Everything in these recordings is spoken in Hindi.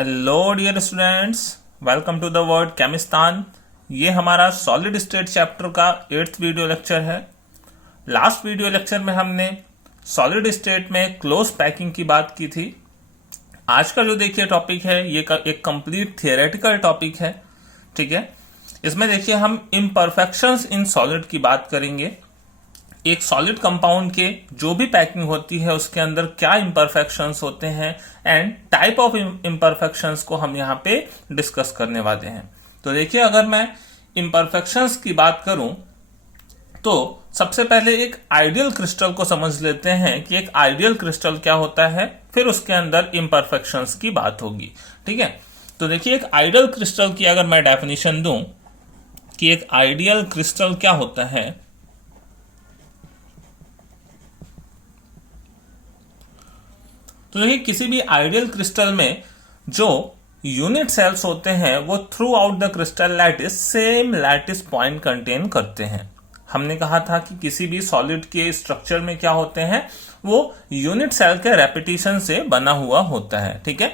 Hello dear students, welcome to the world केमिस्तान। ये हमारा सॉलिड स्टेट चैप्टर का 8th वीडियो लेक्चर है। लास्ट वीडियो लेक्चर में हमने सॉलिड स्टेट में क्लोज पैकिंग की बात की थी। आज का जो देखिए टॉपिक है ये एक कंप्लीट थियोरेटिकल टॉपिक है। ठीक है, इसमें देखिए हम इम्परफेक्शंस इन सॉलिड की बात करेंगे। एक सॉलिड कंपाउंड के जो भी पैकिंग होती है उसके अंदर क्या इम्परफेक्शंस होते हैं एंड टाइप ऑफ इम्परफेक्शंस को हम यहाँ पे डिस्कस करने वाले हैं। तो देखिए, अगर मैं इम्परफेक्शंस की बात करूं तो सबसे पहले एक आइडियल क्रिस्टल को समझ लेते हैं कि एक आइडियल क्रिस्टल क्या होता है, फिर उसके अंदर इम्परफेक्शंस की बात होगी। ठीक है, तो देखिए एक आइडियल क्रिस्टल की अगर मैं डेफिनेशन दूं कि एक आइडियल क्रिस्टल क्या होता है, तो देखिए किसी भी आइडियल क्रिस्टल में जो यूनिट सेल्स होते हैं वो through out the crystal lattice same lattice point contain करते हैं। हमने कहा था कि किसी भी सॉलिड के स्ट्रक्चर में क्या होते हैं, वो यूनिट सेल के रेपिटेशन से बना हुआ होता है। ठीक है,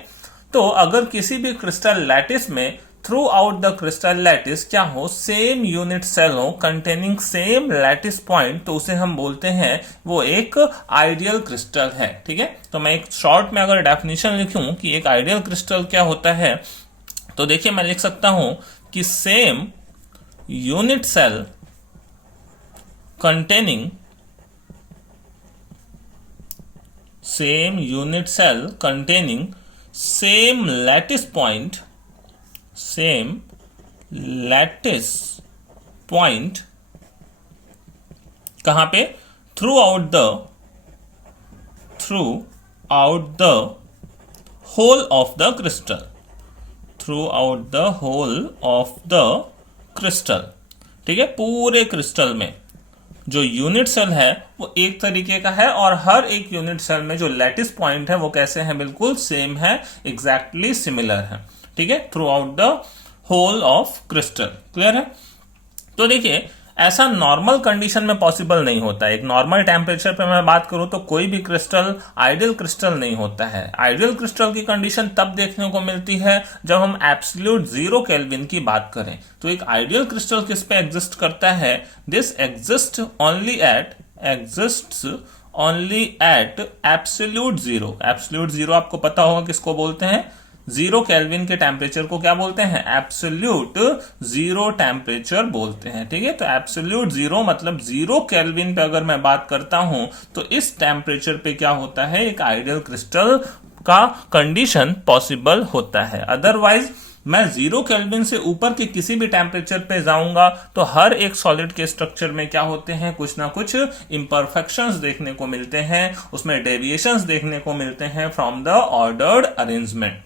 तो अगर किसी भी क्रिस्टल लैटिस में through out the crystal lattice क्या हो, सेम यूनिट सेल हो कंटेनिंग सेम लैटिस पॉइंट, तो उसे हम बोलते हैं वो एक आइडियल क्रिस्टल है। ठीक है, तो मैं एक शॉर्ट में अगर डेफिनेशन लिखूं कि एक आइडियल क्रिस्टल क्या होता है, तो देखिए मैं लिख सकता हूं कि same unit cell containing same lattice point कहां पे, throughout the whole of the crystal. ठीक है, पूरे क्रिस्टल में जो यूनिट सेल है वो एक तरीके का है और हर एक यूनिट सेल में जो लैटिस पॉइंट है वो कैसे है, बिल्कुल सेम है, एग्जैक्टली सिमिलर है। ठीक है, throughout the whole of crystal. Clear है? तो देखिए ऐसा नॉर्मल कंडीशन में पॉसिबल नहीं होता है। एक नॉर्मल टेम्परेचर पे मैं बात करूं तो कोई भी क्रिस्टल आइडियल क्रिस्टल नहीं होता है। आइडियल क्रिस्टल की कंडीशन तब देखने को मिलती है जब हम एब्सोल्यूट 0 केल्विन की बात करें। तो एक आइडियल क्रिस्टल किस पे एग्जिस्ट करता है, this exist only at absolute zero. Absolute zero आपको पता होगा किसको बोलते हैं, 0 केल्विन के टेम्परेचर को क्या बोलते हैं, एब्सोल्यूट 0 टेम्परेचर बोलते हैं। ठीक है, तो एब्सोल्यूट 0 मतलब 0 केल्विन पे अगर मैं बात करता हूं तो इस टेम्परेचर पे क्या होता है, एक आइडियल क्रिस्टल का कंडीशन पॉसिबल होता है। अदरवाइज मैं 0 केल्विन से ऊपर के किसी भी टेम्परेचर पे जाऊंगा तो हर एक सॉलिड के स्ट्रक्चर में क्या होते हैं, कुछ ना कुछ इम्परफेक्शंस देखने को मिलते हैं, उसमें डेविएशंस देखने को मिलते हैं फ्रॉम द ऑर्डर्ड अरेंजमेंट।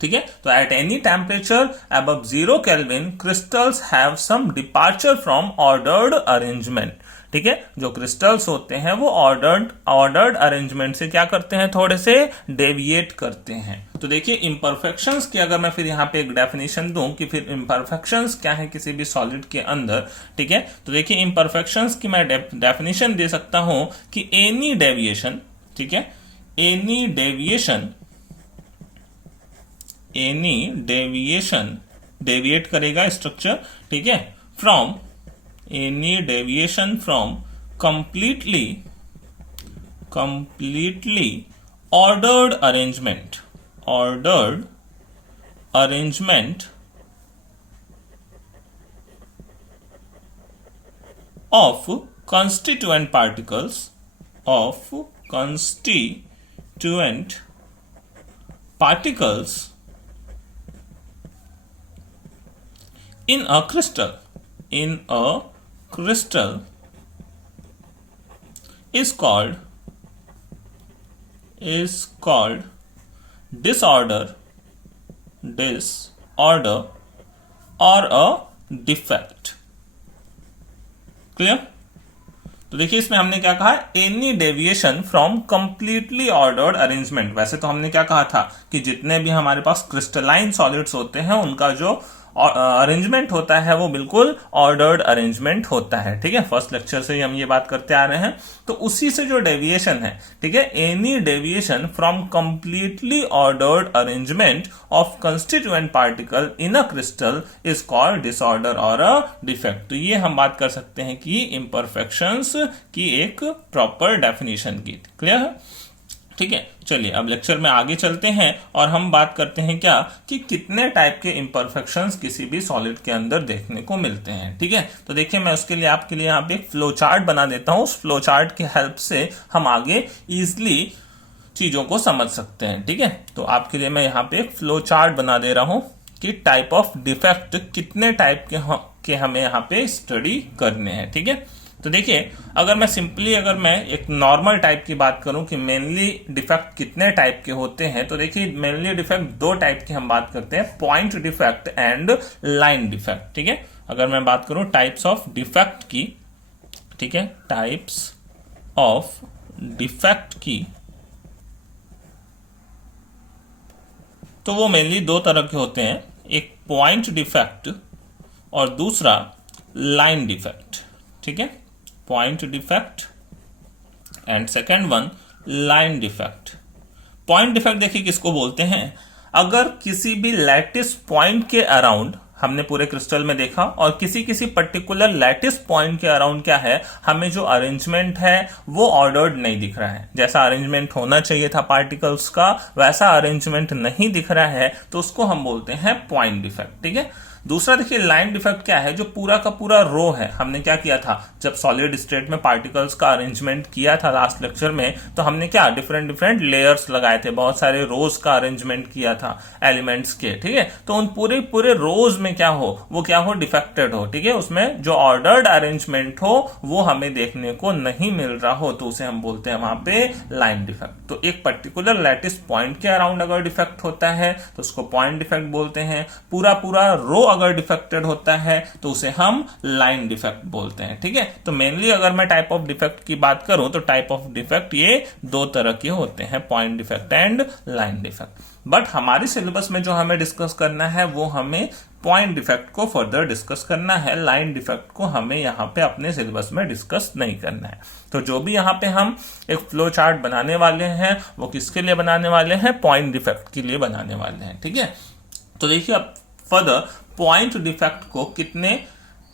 ठीक है, तो at any temperature above 0 Kelvin crystals have some departure from ordered arrangement. ठीक है, जो क्रिस्टल्स होते हैं वो ऑर्डर्ड अरेंजमेंट से क्या करते हैं, थोड़े से डेविएट करते हैं। तो देखिए इम्परफेक्शंस की अगर मैं फिर यहाँ पे एक डेफिनेशन दूं कि फिर इम्परफेक्शंस क्या है किसी भी सॉलिड के अंदर। ठीक है, तो देखिए इम्परफेक्शंस की मैं डेफिनेशन दे सकता हूं कि एनी डेविएशन, ठीक है, एनी डेविएशन डेविएट करेगा स्ट्रक्चर। ठीक है, from any deviation from completely ordered arrangement of constituent particles in a crystal is called disorder or a defect। Clear? तो देखिए इसमें हमने क्या कहा, any deviation from completely ordered arrangement. वैसे तो हमने क्या कहा था कि जितने भी हमारे पास क्रिस्टलाइन सॉलिड्स होते हैं उनका जो अरेंजमेंट होता है वो बिल्कुल ऑर्डर्ड अरेंजमेंट होता है। ठीक है, फर्स्ट लेक्चर से ही हम ये बात करते आ रहे हैं। तो उसी से जो डेविएशन है, ठीक है, any deviation from completely ordered arrangement of constituent particle in a crystal is called disorder और अ डिफेक्ट। तो ये हम बात कर सकते हैं कि इम्परफेक्शंस की एक प्रॉपर डेफिनेशन की। क्लियर है? ठीक है, चलिए अब लेक्चर में आगे चलते हैं और हम बात करते हैं क्या कि कितने टाइप के इम्परफेक्शंस किसी भी सॉलिड के अंदर देखने को मिलते हैं। ठीक है, तो देखिए मैं उसके लिए आपके लिए यहाँ पे एक फ्लो चार्ट बना देता हूं। उस फ्लो चार्ट की हेल्प से हम आगे इजिली चीजों को समझ सकते हैं। ठीक है, तो आपके लिए मैं यहाँ पे एक फ्लो चार्ट बना दे रहा हूं कि टाइप ऑफ डिफेक्ट कितने टाइप के हमें यहाँ पे स्टडी करने हैं। ठीक है, तो देखिए अगर मैं एक नॉर्मल टाइप की बात करूं कि मेनली डिफेक्ट कितने टाइप के होते हैं, तो देखिए मेनली डिफेक्ट दो टाइप की हम बात करते हैं, point defect and line defect. ठीक है, अगर मैं बात करूं टाइप्स ऑफ डिफेक्ट की, ठीक है, टाइप्स ऑफ डिफेक्ट की, तो वो मेनली दो तरह के होते हैं, एक पॉइंट डिफेक्ट और दूसरा लाइन डिफेक्ट। ठीक है, point defect and second one line defect. Point defect देखिए किसको बोलते हैं, अगर किसी भी लैटिस पॉइंट के अराउंड, हमने पूरे क्रिस्टल में देखा, और किसी पर्टिकुलर लैटिस पॉइंट के अराउंड क्या है, हमें जो अरेंजमेंट है वो ऑर्डर्ड नहीं दिख रहा है। जैसा अरेंजमेंट होना चाहिए था पार्टिकल्स का वैसा अरेंजमेंट नहीं दिख रहा है, तो उसको हम बोलते हैं पॉइंट डिफेक्ट। ठीक है, दूसरा देखिए लाइन डिफेक्ट क्या है, जो पूरा का पूरा रो है। हमने क्या किया था, जब सॉलिड स्टेट में पार्टिकल्स का अरेंजमेंट किया था लास्ट लेक्चर में, तो हमने क्या डिफरेंट लेयर्स लगाए थे, बहुत सारे रोज का अरेंजमेंट किया था एलिमेंट्स के। ठीक है, तो उन पूरे रोज में क्या हो डिफेक्टेड हो। ठीक है, उसमें जो ऑर्डर्ड अरेंजमेंट हो वो हमें देखने को नहीं मिल रहा हो, तो उसे हम बोलते हैं वहां पे लाइन डिफेक्ट। तो एक पर्टिकुलर लैटिस पॉइंट के अराउंड अगर डिफेक्ट होता है तो उसको पॉइंट डिफेक्ट बोलते हैं। पूरा रो अगर डिफेक्टेड होता है तो उसे हम लाइन डिफेक्ट बोलते हैं। ठीक है, तो मेनली अगर मैं टाइप ऑफ डिफेक्ट की बात करूं तो टाइप ऑफ डिफेक्ट ये दो तरह के होते हैं, point defect and line defect. But हमारे सिलेबस में जो हमें डिस्कस करना है वो हमें पॉइंट डिफेक्ट को फर्दर डिस्कस करना है, लाइन डिफेक्ट को हमें यहाँ पे अपने सिलेबस में डिस्कस नहीं करना है। तो जो भी यहाँ पे हम एक फ्लो चार्ट बनाने वाले हैं वो किसके लिए बनाने वाले हैं, पॉइंट डिफेक्ट के लिए बनाने वाले हैं। ठीक है, तो देखिए अब फर्दर पॉइंट डिफेक्ट को कितने,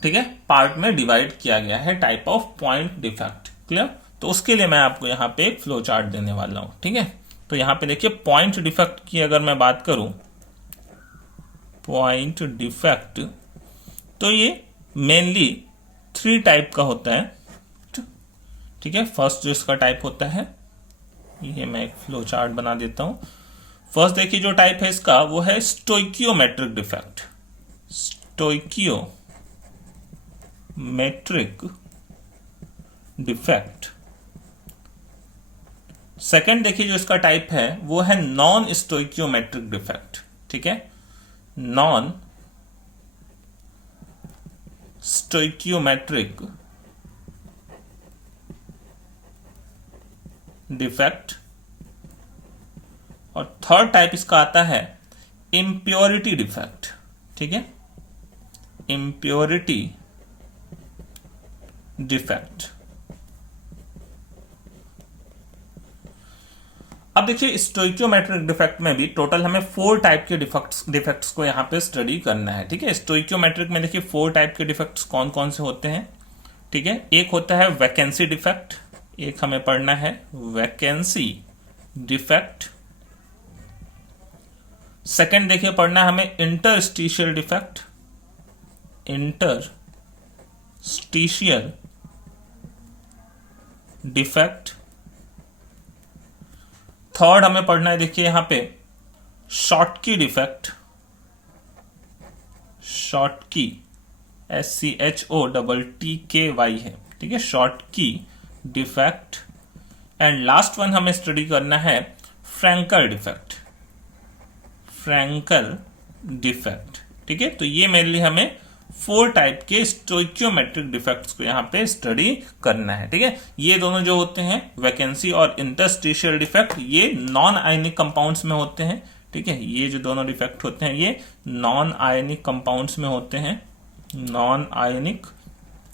ठीक है, पार्ट में डिवाइड किया गया है, type of point defect. Clear? तो उसके लिए मैं आपको यहाँ पे एक फ्लो चार्ट देने वाला हूं। ठीक है, तो यहाँ पे देखिए पॉइंट डिफेक्ट की अगर मैं बात करूं, पॉइंट डिफेक्ट तो ये मेनली 3 टाइप का होता है। ठीक है, फर्स्ट जो इसका टाइप होता है, ये मैं एक फ्लो चार्ट बना देता हूं। फर्स्ट देखिए जो टाइप है इसका वो है stoichiometric defect, stoichiometric defect. Second देखिए जो इसका टाइप है वो है नॉन स्टोइकियोमेट्रिक डिफेक्ट। ठीक है, नॉन स्टोइकियोमेट्रिक डिफेक्ट। और थर्ड टाइप इसका आता है इम्प्योरिटी डिफेक्ट। ठीक है, इम्प्योरिटी डिफेक्ट। अब देखिए स्टोइकियोमेट्रिक डिफेक्ट में भी टोटल हमें 4 टाइप के डिफेक्ट्स को यहां पे स्टडी करना है। ठीक है, स्टोइकियोमेट्रिक में देखिए 4 टाइप के डिफेक्ट्स कौन कौन से होते हैं। ठीक है, एक होता है वैकेंसी डिफेक्ट, एक हमें पढ़ना है वैकेंसी डिफेक्ट। सेकंड देखिए पढ़ना हमें interstitial defect, interstitial defect. Third हमें पढ़ना है देखिए यहां पे शॉर्टकी डिफेक्ट, शॉर्टकी SCHOTTKY है। ठीक है, Schottky defect. And last one हमें स्टडी करना है फ्रैंकल डिफेक्ट, फ्रैंकल डिफेक्ट। ठीक है, तो ये मेनली हमें 4 टाइप के स्टोइकियोमेट्रिक डिफेक्ट्स को यहां पे स्टडी करना है। ठीक है, ये दोनों जो होते हैं वैकेंसी और इंटरस्टिशियल डिफेक्ट, ये नॉन आयनिक कंपाउंड्स में होते हैं। ठीक है, ये जो दोनों डिफेक्ट होते हैं ये नॉन आयनिक कंपाउंड्स में होते हैं, नॉन आयनिक,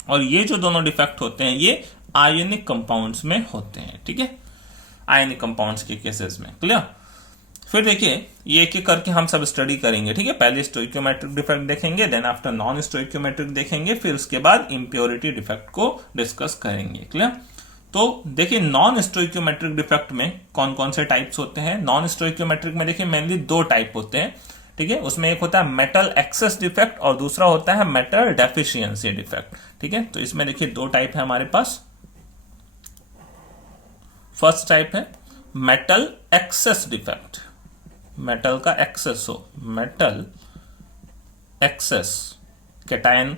और ये जो दोनों डिफेक्ट होते हैं ये आयनिक कंपाउंड्स में होते हैं। ठीक है, आयनिक कंपाउंड्स के केसेस में। क्लियर? फिर देखिए ये एक एक करके हम सब स्टडी करेंगे। ठीक है, पहले स्टोइकियोमेट्रिक डिफेक्ट देखेंगे, देन आफ्टर नॉन स्टोइकियोमेट्रिक देखेंगे, फिर उसके बाद इंप्योरिटी डिफेक्ट को डिस्कस करेंगे। क्लियर? तो देखिए नॉन स्टोइकियोमेट्रिक डिफेक्ट में कौन कौन से टाइप्स होते हैं। नॉन स्टोइकियोमेट्रिक में देखिए मेनली दो टाइप होते हैं। ठीक है, उसमें एक होता है मेटल एक्सेस डिफेक्ट और दूसरा होता है मेटल डेफिशिएंसी डिफेक्ट। ठीक है, तो इसमें देखिए दो टाइप है हमारे पास। फर्स्ट टाइप है मेटल एक्सेस डिफेक्ट, मेटल का एक्सेस हो, मेटल एक्सेस, कैटायन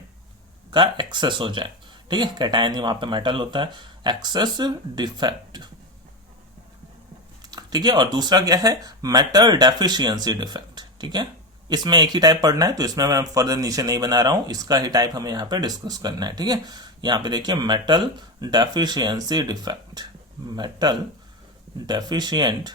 का एक्सेस हो जाए। ठीक है, कैटायन ही वहां पे मेटल होता है, एक्सेस डिफेक्ट। ठीक है, और दूसरा क्या है मेटल डेफिशिएंसी डिफेक्ट। ठीक है, इसमें एक ही टाइप पढ़ना है, तो इसमें मैं फर्दर नीचे नहीं बना रहा हूं, इसका ही टाइप हमें यहां पे डिस्कस करना है। ठीक है, यहां पे देखिए metal deficiency defect, metal deficient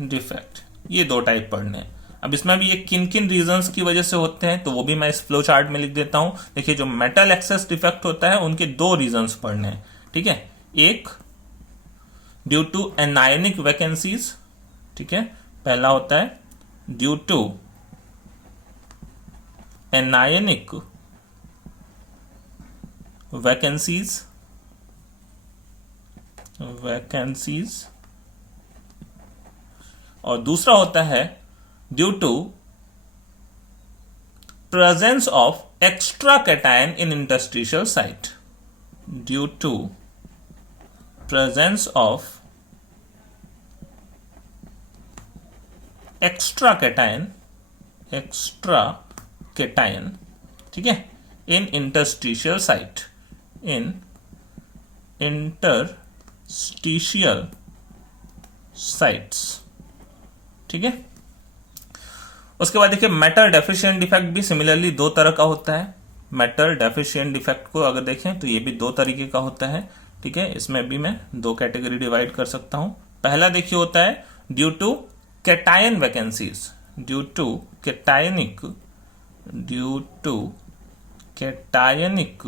defect, ये दो टाइप पढ़ने हैं। अब इसमें भी ये किन किन रीजंस की वजह से होते हैं तो वो भी मैं इस फ्लो चार्ट में लिख देता हूं। देखिए जो मेटल एक्सेस डिफेक्ट होता है उनके दो रीजंस पढ़ने हैं। ठीक है, एक ड्यू टू एनायनिक वैकेंसीज। ठीक है, पहला होता है due to anionic vacancies, vacancies, और दूसरा होता है due to presence of extra cation in interstitial site, due to presence of extra cation, extra cation, ठीक है, in interstitial site, in interstitial sites. ठीक है, उसके बाद देखिए मेटल डेफिशिएंट डिफेक्ट भी सिमिलरली दो तरह का होता है। मेटल डेफिशिएंट डिफेक्ट को अगर देखें तो ये भी दो तरीके का होता है। ठीक है, इसमें भी मैं दो कैटेगरी डिवाइड कर सकता हूं। पहला देखिए होता है due to cation vacancies, due to cationic, due to cationic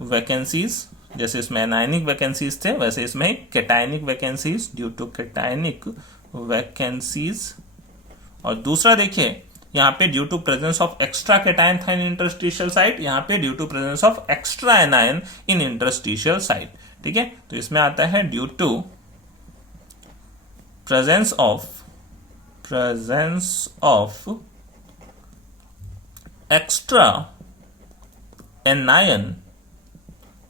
vacancies, जैसे इसमें एनायनिक वैकेंसीज थे वैसे इसमें cationic vacancies, due to cationic vacancies. और दूसरा देखिए यहां पे due to presence of extra cation था इन इंटरस्टिशियल साइट, यहां पे due to presence of extra anion in interstitial site. ठीक है, तो इसमें आता है due to presence of extra anion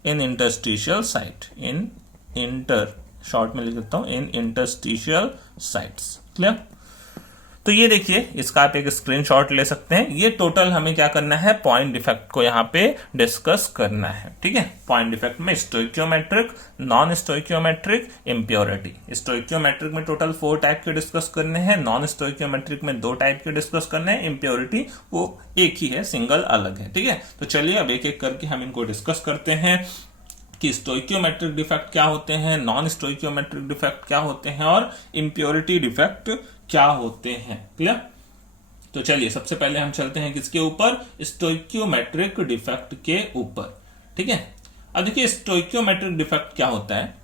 in interstitial site, in inter, short में लिख देता हूं, इन इंटरस्टिशियल साइट्स। क्लियर? तो ये देखिए इसका आप एक स्क्रीनशॉट ले सकते हैं। ये टोटल हमें क्या करना है, पॉइंट डिफेक्ट को यहां पे डिस्कस करना है। ठीक है, पॉइंट डिफेक्ट में stoichiometric, non stoichiometric, impurity. Stoichiometric में टोटल 4 टाइप के डिस्कस करने हैं, नॉन स्टोइकियोमेट्रिक में 2 टाइप के डिस्कस करने हैं, इंप्योरिटी वो एक ही है, सिंगल अलग है। ठीक है, तो चलिए अब एक एक करके हम इनको डिस्कस करते हैं कि स्टोइकियोमेट्रिक डिफेक्ट क्या होते हैं, नॉन स्टोइकियोमेट्रिक डिफेक्ट क्या होते हैं और इंप्योरिटी डिफेक्ट क्या होते हैं। क्लियर? तो चलिए सबसे पहले हम चलते हैं किसके ऊपर, स्टोइकियोमेट्रिक डिफेक्ट के ऊपर। ठीक है, अब देखिए स्टोइकियोमेट्रिक डिफेक्ट क्या होता है,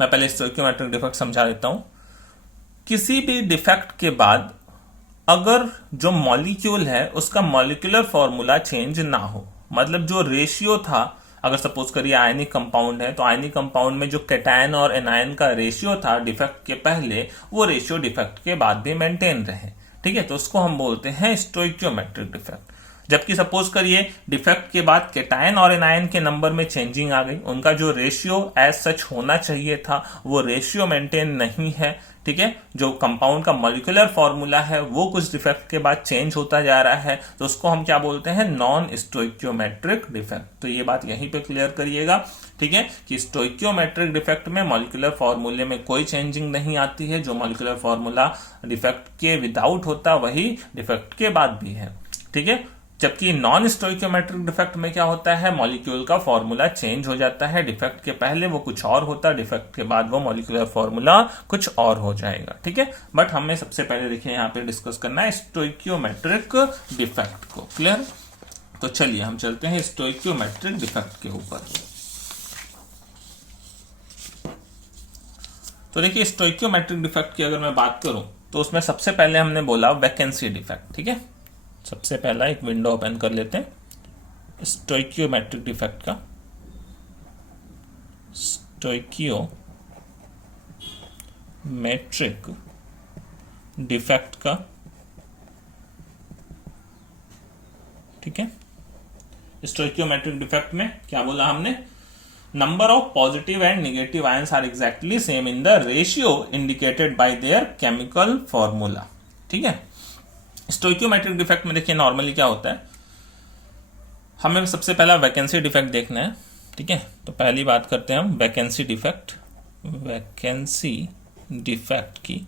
मैं पहले स्टोइकियोमेट्रिक डिफेक्ट समझा देता हूं। किसी भी डिफेक्ट के बाद अगर जो मॉलिक्यूल है उसका मॉलिक्यूलर फॉर्मूला चेंज ना हो, मतलब जो रेशियो था, अगर सपोज करिए आयनिक कंपाउंड है तो आयनिक कंपाउंड में जो कैटायन और एनायन का रेशियो था डिफेक्ट के पहले, वो रेशियो डिफेक्ट के बाद भी मेंटेन रहे। ठीक है, तो उसको हम बोलते हैं स्टोइकियोमेट्रिक डिफेक्ट। जबकि सपोज करिए डिफेक्ट के बाद कैटायन और एनायन के नंबर में चेंजिंग आ गई, उनका जो रेशियो एज सच होना चाहिए था वो रेशियो मेंटेन नहीं है। ठीक है, जो कंपाउंड का मॉलिक्यूलर फॉर्मूला है वो कुछ डिफेक्ट के बाद चेंज होता जा रहा है, तो उसको हम क्या बोलते हैं, नॉन स्टोइकियोमेट्रिक डिफेक्ट। तो ये बात यहीं पे क्लियर करिएगा। ठीक है, कि स्टोइकियोमेट्रिक डिफेक्ट में मॉलिक्यूलर फॉर्मूले में कोई चेंजिंग नहीं आती है, जो मॉलिक्यूलर फॉर्मूला डिफेक्ट के विदाउट होता वही डिफेक्ट के बाद भी है। ठीक है, जबकि नॉन स्टोइकियोमेट्रिक डिफेक्ट में क्या होता है, मॉलिक्यूल का फॉर्मूला चेंज हो जाता है। डिफेक्ट के पहले वो कुछ और होता है, डिफेक्ट के बाद वो मॉलिक्यूलर फॉर्मूला कुछ और हो जाएगा। ठीक है, बट हमें सबसे पहले देखिए यहाँ पे डिस्कस करना है स्टोइकियोमेट्रिक डिफेक्ट को। क्लियर? तो चलिए हम चलते हैं स्टोइकियोमेट्रिक डिफेक्ट के ऊपर। तो देखिए स्टोइकियोमेट्रिक डिफेक्ट की अगर मैं बात करूं तो उसमें सबसे पहले हमने बोला वैकेंसी डिफेक्ट। ठीक है, सबसे पहला एक विंडो ओपन कर लेते हैं स्टोइकियोमेट्रिक डिफेक्ट का, स्टोइकियोमेट्रिक डिफेक्ट का। ठीक है, स्टोइकियोमेट्रिक डिफेक्ट में क्या बोला हमने, number of positive and negative ions are exactly same in the ratio indicated by their chemical formula. ठीक है, स्टोइकियोमेट्रिक डिफेक्ट में देखिए नॉर्मली क्या होता है, हमें सबसे पहला वैकेंसी डिफेक्ट देखना है। ठीक है, तो पहली बात करते हैं हम वैकेंसी डिफेक्ट, वैकेंसी डिफेक्ट की।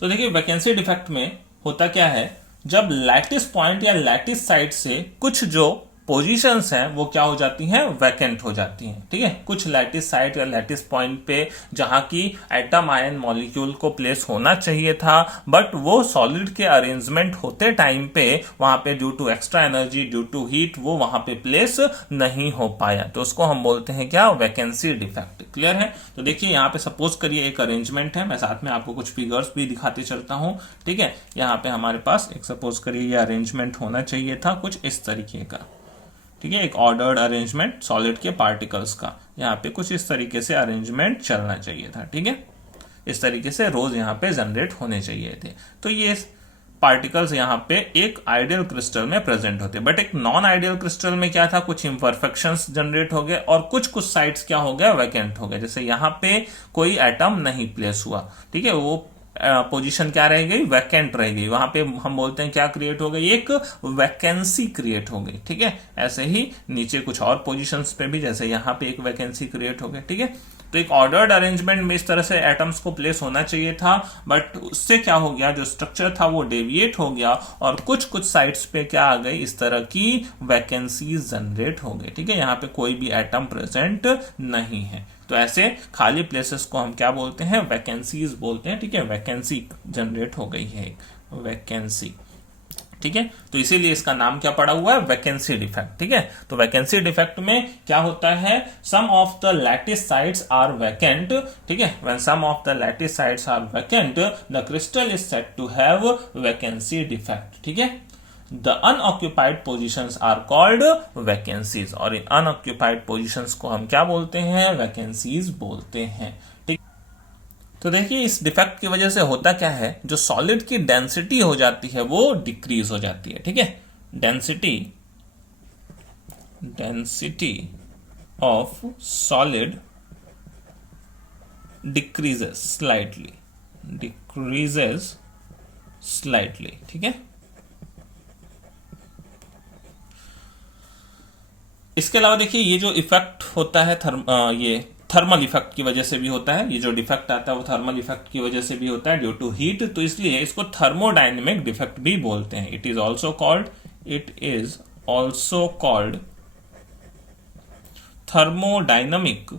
तो देखिए वैकेंसी डिफेक्ट में होता क्या है, जब लैटिस पॉइंट या लैटिस साइड से कुछ जो पोजीशंस हैं वो क्या हो जाती हैं, वैकेंट हो जाती हैं। ठीक है, कुछ लैटिस साइड या लैटिस पॉइंट पे जहां की एटम आयन मॉलिक्यूल को प्लेस होना चाहिए था, बट वो सॉलिड के अरेंजमेंट होते टाइम पे वहां पे due to extra energy, due to heat, वो वहां पे प्लेस नहीं हो पाया, तो उसको हम बोलते हैं क्या, वैकेंसी डिफेक्ट। क्लियर है? तो देखिए यहाँ पे सपोज करिए एक अरेंजमेंट है, मैं साथ में आपको कुछ फिगर्स भी दिखाते चलता हूं। ठीक है, यहाँ पे हमारे पास एक सपोज करिए ये अरेंजमेंट होना चाहिए था कुछ इस तरीके का। ठीक है, एक ऑर्डर्ड अरेंजमेंट सॉलिड के पार्टिकल्स का, यहाँ पे कुछ इस तरीके से अरेंजमेंट चलना चाहिए था। ठीक है, इस तरीके से रोज यहाँ पे जनरेट होने चाहिए थे। तो ये पार्टिकल्स यहाँ पे एक आइडियल क्रिस्टल में प्रेजेंट होते, बट एक नॉन आइडियल क्रिस्टल में क्या था, कुछ इंपरफेक्शंस जनरेट हो गए और कुछ कुछ साइड्स क्या हो गया, वैकेंट हो गए। जैसे यहाँ पे कोई एटम नहीं प्लेस हुआ। ठीक है, वो पोजीशन क्या रह गई, वैकेंट रह गई, वहां पे हम बोलते हैं क्या क्रिएट हो गई, एक वैकेंसी क्रिएट हो गई। ठीक है, ऐसे ही नीचे कुछ और पोजीशंस पे भी जैसे यहाँ पे एक वैकेंसी क्रिएट हो गई। ठीक है, तो एक ऑर्डर्ड अरेंजमेंट में इस तरह से एटम्स को प्लेस होना चाहिए था, बट उससे क्या हो गया, जो स्ट्रक्चर था वो डेविएट हो गया और कुछ कुछ साइड्स पे क्या आ गई, इस तरह की वैकेंसीज जनरेट हो गई। ठीक है, यहाँ पे कोई भी एटम प्रेजेंट नहीं है, तो ऐसे खाली प्लेसेस को हम क्या बोलते हैं, वैकेंसीज बोलते हैं। ठीक है, वैकेंसी जनरेट हो गई है, वैकेंसी। ठीक है, तो इसीलिए इसका नाम क्या पड़ा हुआ है, वैकेंसी डिफेक्ट। ठीक है, तो वैकेंसी डिफेक्ट में क्या होता है, some of the lattice sites are vacant. ठीक है, when some of the lattice sites are vacant the crystal is said to have vacancy defect. ठीक है, the unoccupied positions are called vacancies, और इन अनऑक्यूपाइड पोजिशंस को हम क्या बोलते हैं, वैकेंसीज बोलते हैं। ठीक, तो देखिए इस डिफेक्ट की वजह से होता क्या है, जो सॉलिड की डेंसिटी हो जाती है वो डिक्रीज हो जाती है। ठीक है, density of solid decreases slightly. ठीक है, इसके अलावा देखिए ये जो इफेक्ट होता है ये थर्मल इफेक्ट की वजह से भी होता है। ये जो डिफेक्ट आता है वो थर्मल इफेक्ट की वजह से भी होता है, ड्यू टू हीट, तो इसलिए इसको थर्मोडायनेमिक डिफेक्ट भी बोलते हैं। It is also called thermodynamic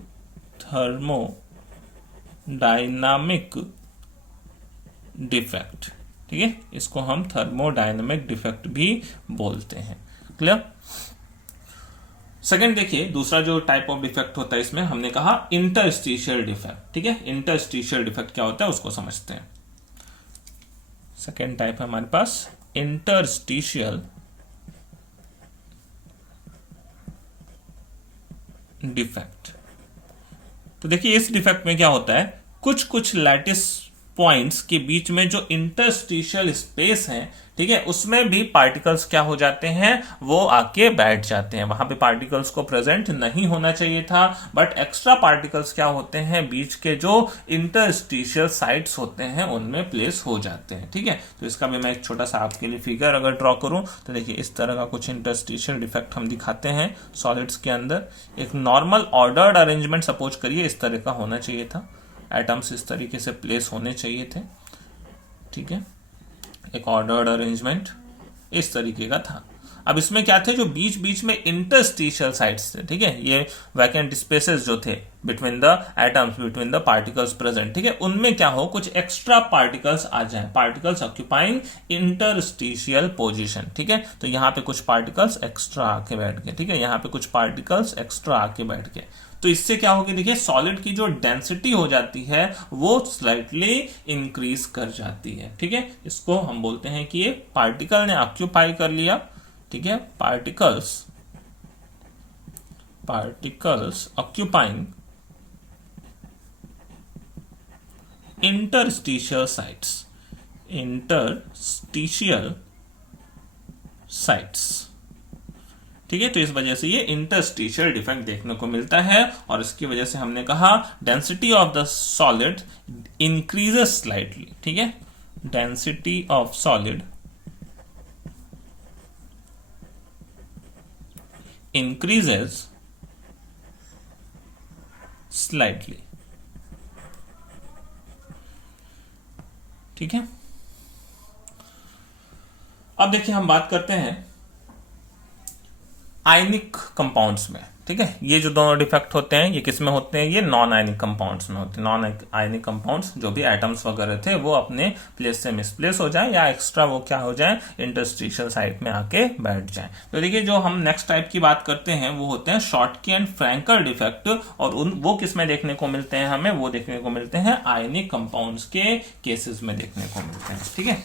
defect. ठीक है, इसको हम थर्मोडायनामिक डिफेक्ट भी बोलते हैं। क्लियर? सेकंड देखिए दूसरा जो टाइप ऑफ डिफेक्ट होता है, इसमें हमने कहा इंटरस्टिशियल डिफेक्ट। ठीक है, इंटरस्टिशियल डिफेक्ट क्या होता है उसको समझते हैं। सेकंड टाइप है हमारे पास इंटरस्टिशियल डिफेक्ट। तो देखिए इस डिफेक्ट में क्या होता है, कुछ कुछ लैटिस पॉइंट्स के बीच में जो इंटरस्टिशियल स्पेस है, ठीक है, उसमें भी पार्टिकल्स क्या हो जाते हैं, वो आके बैठ जाते हैं। वहां पे पार्टिकल्स को प्रेजेंट नहीं होना चाहिए था, बट एक्स्ट्रा पार्टिकल्स क्या होते हैं, बीच के जो इंटरस्टिशियल साइट्स होते हैं उनमें प्लेस हो जाते हैं। ठीक है, तो इसका भी मैं एक छोटा सा आपके लिए फिगर अगर ड्रॉ करूं तो देखिए इस तरह का कुछ इंटरस्टिशियल डिफेक्ट हम दिखाते हैं सॉलिड्स के अंदर। एक नॉर्मल ऑर्डर्ड अरेंजमेंट सपोज करिए इस तरह का होना चाहिए था, एटम्स इस तरीके से प्लेस होने चाहिए थे। ठीक है, एक ऑर्डर्ड अरेंजमेंट इस तरीके का था। अब इसमें क्या थे, जो बीच बीच में इंटरस्टिशियल साइट्स थे, ठीक है, ये वैकेंट स्पेसेस जो थे between the atoms, between the particles present, ठीक है, उनमें क्या हो, कुछ एक्स्ट्रा पार्टिकल्स आ जाएं, पार्टिकल्स ऑक्यूपाइंग इंटरस्टिशियल पोजीशन, ठीक है। तो यहां पे कुछ पार्टिकल्स एक्स्ट्रा आके बैठ गए, ठीक है, यहां पे कुछ पार्टिकल्स एक्स्ट्रा आके बैठ गए। तो इससे क्या होगी, देखिए सॉलिड की जो डेंसिटी हो जाती है वो स्लाइटली इंक्रीज कर जाती है, ठीक है। इसको हम बोलते हैं कि ये पार्टिकल ने ऑक्यूपाई कर लिया, ठीक है, पार्टिकल्स ऑक्यूपाइंग इंटरस्टिशियल साइट्स, ठीक है। तो इस वजह से ये इंटरस्टिशियल डिफेक्ट देखने को मिलता है, और इसकी वजह से हमने कहा density of the solid increases slightly, ठीक है, density of solid increases slightly, ठीक है। अब देखिए हम बात करते हैं आयनिक कंपाउंड्स में, ठीक है। ये जो दोनों डिफेक्ट होते हैं ये किस में होते हैं, ये नॉन आयनिक कंपाउंड्स में होते हैं। नॉन आयनिक कंपाउंड्स जो भी एटम्स वगैरह थे वो अपने प्लेस से मिसप्लेस हो जाए, या एक्स्ट्रा वो क्या हो जाए, इंटरस्टिशियल साइट में आके बैठ जाए। तो देखिए जो हम नेक्स्ट टाइप की बात करते हैं वो होते हैं शॉर्टकी एंड फ्रैंकल डिफेक्ट, और वो किस में देखने को मिलते हैं, हमें वो देखने को मिलते हैं आयनिक कंपाउंड्स के केसेस में देखने को मिलते हैं, ठीक है।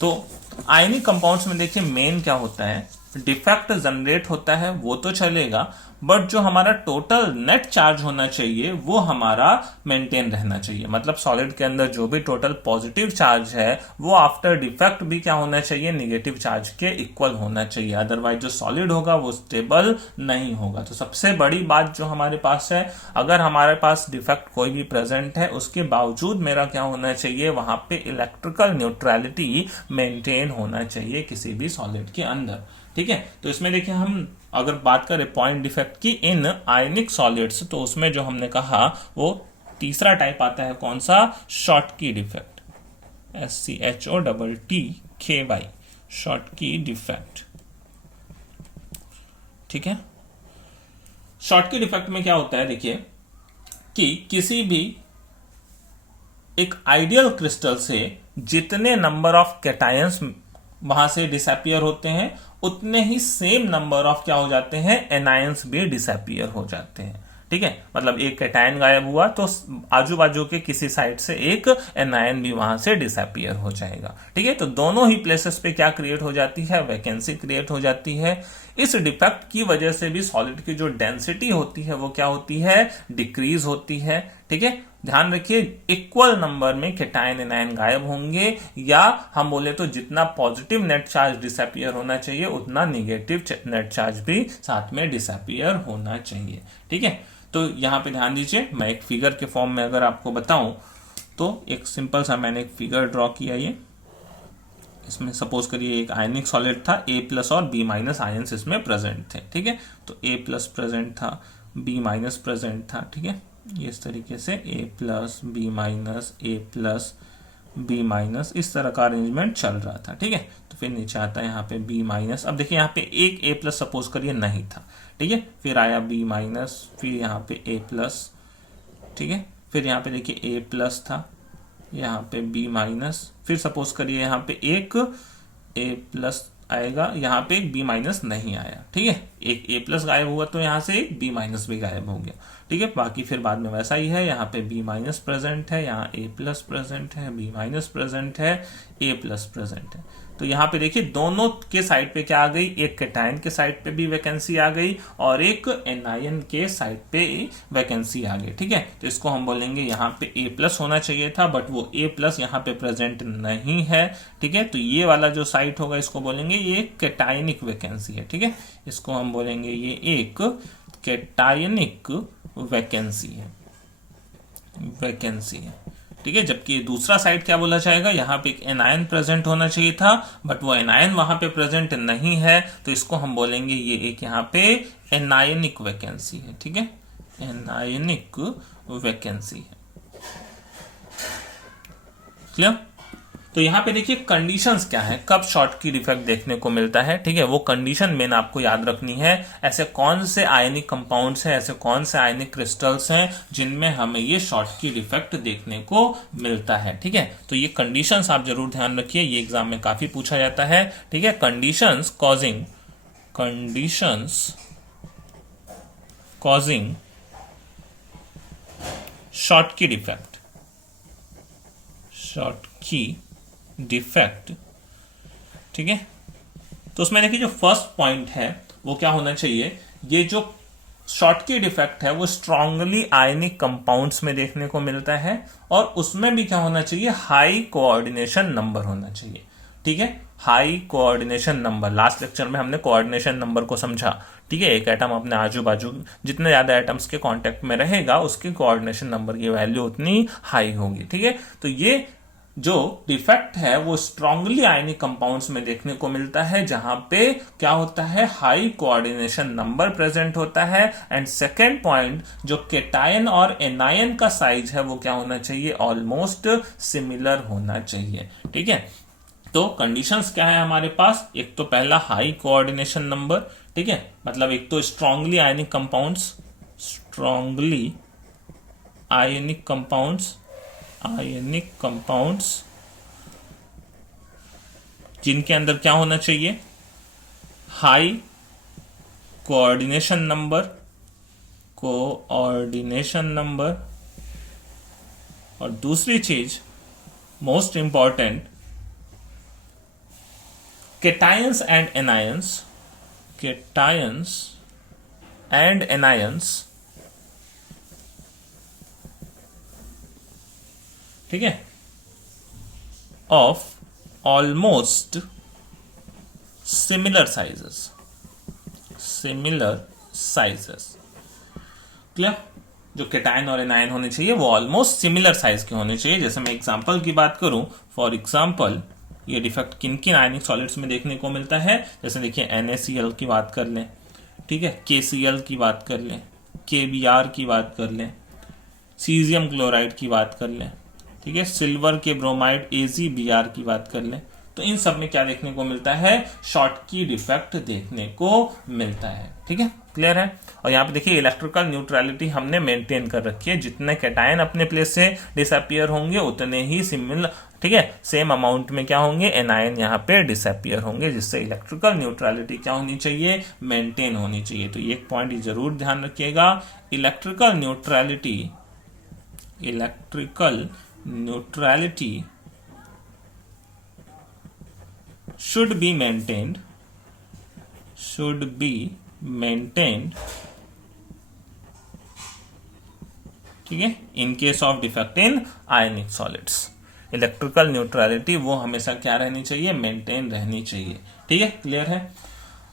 तो आयनिक कंपाउंड्स में देखिए मेन क्या होता है, डिफेक्ट जनरेट होता है वो तो चलेगा, बट जो हमारा टोटल नेट चार्ज होना चाहिए वो हमारा मेंटेन रहना चाहिए। मतलब सॉलिड के अंदर जो भी टोटल पॉजिटिव चार्ज है वो आफ्टर डिफेक्ट भी क्या होना चाहिए, निगेटिव चार्ज के इक्वल होना चाहिए, अदरवाइज जो सॉलिड होगा वो स्टेबल नहीं होगा। तो सबसे बड़ी बात जो हमारे पास है, अगर हमारे पास डिफेक्ट कोई भी प्रेजेंट है उसके बावजूद मेरा क्या होना चाहिए, वहां पे इलेक्ट्रिकल न्यूट्रलिटी मेंटेन होना चाहिए किसी भी सॉलिड के अंदर, ठीक है। तो इसमें देखिए हम अगर बात करें पॉइंट डिफेक्ट की इन आयनिक सॉलिड्स, तो उसमें जो हमने कहा वो तीसरा टाइप आता है, कौन सा, Schottky defect, SCHOTTKY, Schottky defect, ठीक है। शॉर्टकी डिफेक्ट में क्या होता है, देखिए कि किसी भी एक आइडियल क्रिस्टल से जितने नंबर ऑफ कैटायंस वहां से डिसअपियर होते हैं उतने ही सेम नंबर ऑफ क्या हो जाते हैं, एनायंस भी डिसअपियर हो जाते हैं, ठीक है। मतलब एक कैटायन गायब हुआ तो आजू बाजू के किसी साइड से एक एनायन भी वहां से डिसअपियर हो जाएगा, ठीक है। तो दोनों ही प्लेसेस पे क्या क्रिएट हो जाती है, वैकेंसी क्रिएट हो जाती है। इस डिफेक्ट की वजह से भी सॉलिड की जो डेंसिटी होती है वो क्या होती है, डिक्रीज होती है, ठीक है। ध्यान रखिए इक्वल नंबर में कैटायन एनायन गायब होंगे, या हम बोले तो जितना पॉजिटिव नेट चार्ज डिसअपियर होना चाहिए उतना निगेटिव नेट चार्ज भी साथ में डिसअपियर होना चाहिए, ठीक है। तो यहां पे ध्यान दीजिए, मैं एक फिगर के फॉर्म में अगर आपको बताऊं तो एक सिंपल सा मैंने एक फिगर ड्रॉ किया, ये इसमें सपोज करिए एक आयनिक सॉलिड था, A+ और B- आयंस इसमें प्रेजेंट थे, ठीक है। तो A+ प्रेजेंट था, B- प्रेजेंट था, ठीक है, इस तरीके से A+, B-, A+, B-, इस तरह का अरेंजमेंट चल रहा था, ठीक है। तो फिर नीचे आता है यहाँ पे B-, अब देखिए यहाँ पे एक A+ सपोज करिए नहीं था, ठीक है, फिर आया B-, फिर यहाँ पे A+, ठीक है, फिर यहाँ पे देखिए A+ था, यहाँ पे B-, फिर सपोज करिए यहाँ पे एक A+ आएगा, यहाँ पे एक B- नहीं आया, ठीक है, एक A+ गायब हुआ तो यहाँ से एक B- भी गायब हो गया, ठीक है। बाकी फिर बाद में वैसा ही है, यहाँ पे B- प्रेजेंट है, यहाँ A+ प्रेजेंट है, B- प्रेजेंट है, A+ प्रेजेंट है। तो यहाँ पे देखिए दोनों के साइड पे क्या आ गई, एक कैटायन के साइड पे भी वैकेंसी आ गई और एक एनायन के साइड पे वैकेंसी आ गई, ठीक है। तो इसको हम बोलेंगे यहाँ पे A+ होना चाहिए था, बट वो A+ यहाँ पे प्रेजेंट नहीं है, ठीक है। तो ये वाला जो साइट होगा इसको बोलेंगे ये कैटायनिक वैकेंसी है, ठीक है, इसको हम बोलेंगे ये एक कैटायनिक वैकेंसी है, ठीक है। जबकि दूसरा साइड क्या बोला जाएगा, यहाँ पे एक एनायन प्रेजेंट होना चाहिए था, बट वो एनायन वहां पे प्रेजेंट नहीं है, तो इसको हम बोलेंगे ये एक यहाँ पे एनायनिक वैकेंसी है, ठीक है, एनायनिक वैकेंसी है, क्लियर। तो यहाँ पे देखिए कंडीशंस क्या है, कब शॉर्ट की डिफेक्ट देखने को मिलता है। ठीक है, वो कंडीशन मेन आपको याद रखनी है। ऐसे कौन से आयनिक कंपाउंड्स हैं, ऐसे कौन से आयनिक क्रिस्टल्स हैं जिनमें हमें ये शॉर्ट की डिफेक्ट देखने को मिलता है। ठीक है, तो ये कंडीशंस आप जरूर ध्यान रखिए, ये एग्जाम में काफी पूछा जाता है। ठीक है, कंडीशंस कॉजिंग शॉर्ट की डिफेक्ट। ठीक है, तो उसमें देखिए जो फर्स्ट पॉइंट है वो क्या होना चाहिए, ये जो शॉर्ट की डिफेक्ट है वो स्ट्रांगली आयनिक कंपाउंड्स में देखने को मिलता है, और उसमें भी क्या होना चाहिए, हाई कोऑर्डिनेशन नंबर होना चाहिए। ठीक है, high coordination number, last lecture में हमने कोऑर्डिनेशन नंबर को समझा। ठीक है, एक एटम अपने आजू बाजू जितने ज्यादा एटम्स के कांटेक्ट में रहेगा उसके कोऑर्डिनेशन नंबर की वैल्यू उतनी हाई होगी। ठीक है, तो ये जो डिफेक्ट है वो स्ट्रांगली आयनिक कंपाउंड्स में देखने को मिलता है, जहां पे क्या होता है, हाई कोऑर्डिनेशन नंबर प्रेजेंट होता है। एंड सेकेंड पॉइंट, जो केटायन और एनायन का साइज है वो क्या होना चाहिए, ऑलमोस्ट सिमिलर होना चाहिए। ठीक है, तो कंडीशंस क्या है हमारे पास, एक तो पहला हाई कोऑर्डिनेशन नंबर। ठीक है, मतलब एक तो स्ट्रांगली आयनिक कंपाउंड्स जिनके अंदर क्या होना चाहिए, हाई कोऑर्डिनेशन नंबर। और दूसरी चीज most important, cations and anions, ठीक है, of almost similar sizes. Clear, जो केटायन और एनायन होने चाहिए वो ऑलमोस्ट सिमिलर साइज के होने चाहिए। जैसे मैं एग्जांपल की बात करूं, फॉर एग्जांपल ये डिफेक्ट किन किन आयनिक सॉलिड्स में देखने को मिलता है, जैसे देखिए NaCl की बात कर लें, ठीक है, KCl की बात कर लें, KBr की बात कर लें, सीजियम क्लोराइड की बात कर लें, ठीक है, सिल्वर के ब्रोमाइड AgBr की बात कर लें, तो इन सब में क्या देखने को मिलता है, शॉर्ट की डिफेक्ट देखने को मिलता है। ठीक है, क्लियर है। और यहाँ पे देखिए इलेक्ट्रिकल न्यूट्रलिटी हमने मेंटेन कर रखी है, जितने कैटायन अपने प्लेस से डिसअपियर होंगे उतने ही सिमिलर, ठीक है, सेम अमाउंट में क्या होंगे, एनायन यहाँ पे डिसअपियर होंगे, जिससे इलेक्ट्रिकल न्यूट्रलिटी क्या होनी चाहिए, मेंटेन होनी चाहिए। तो ये एक पॉइंट जरूर ध्यान रखिएगा, electrical neutrality should be maintained ठीक है, in case of defect in ionic solids. Electrical neutrality वो हमेशा क्या रहनी चाहिए, मेंटेन रहनी चाहिए। ठीक है, क्लियर है।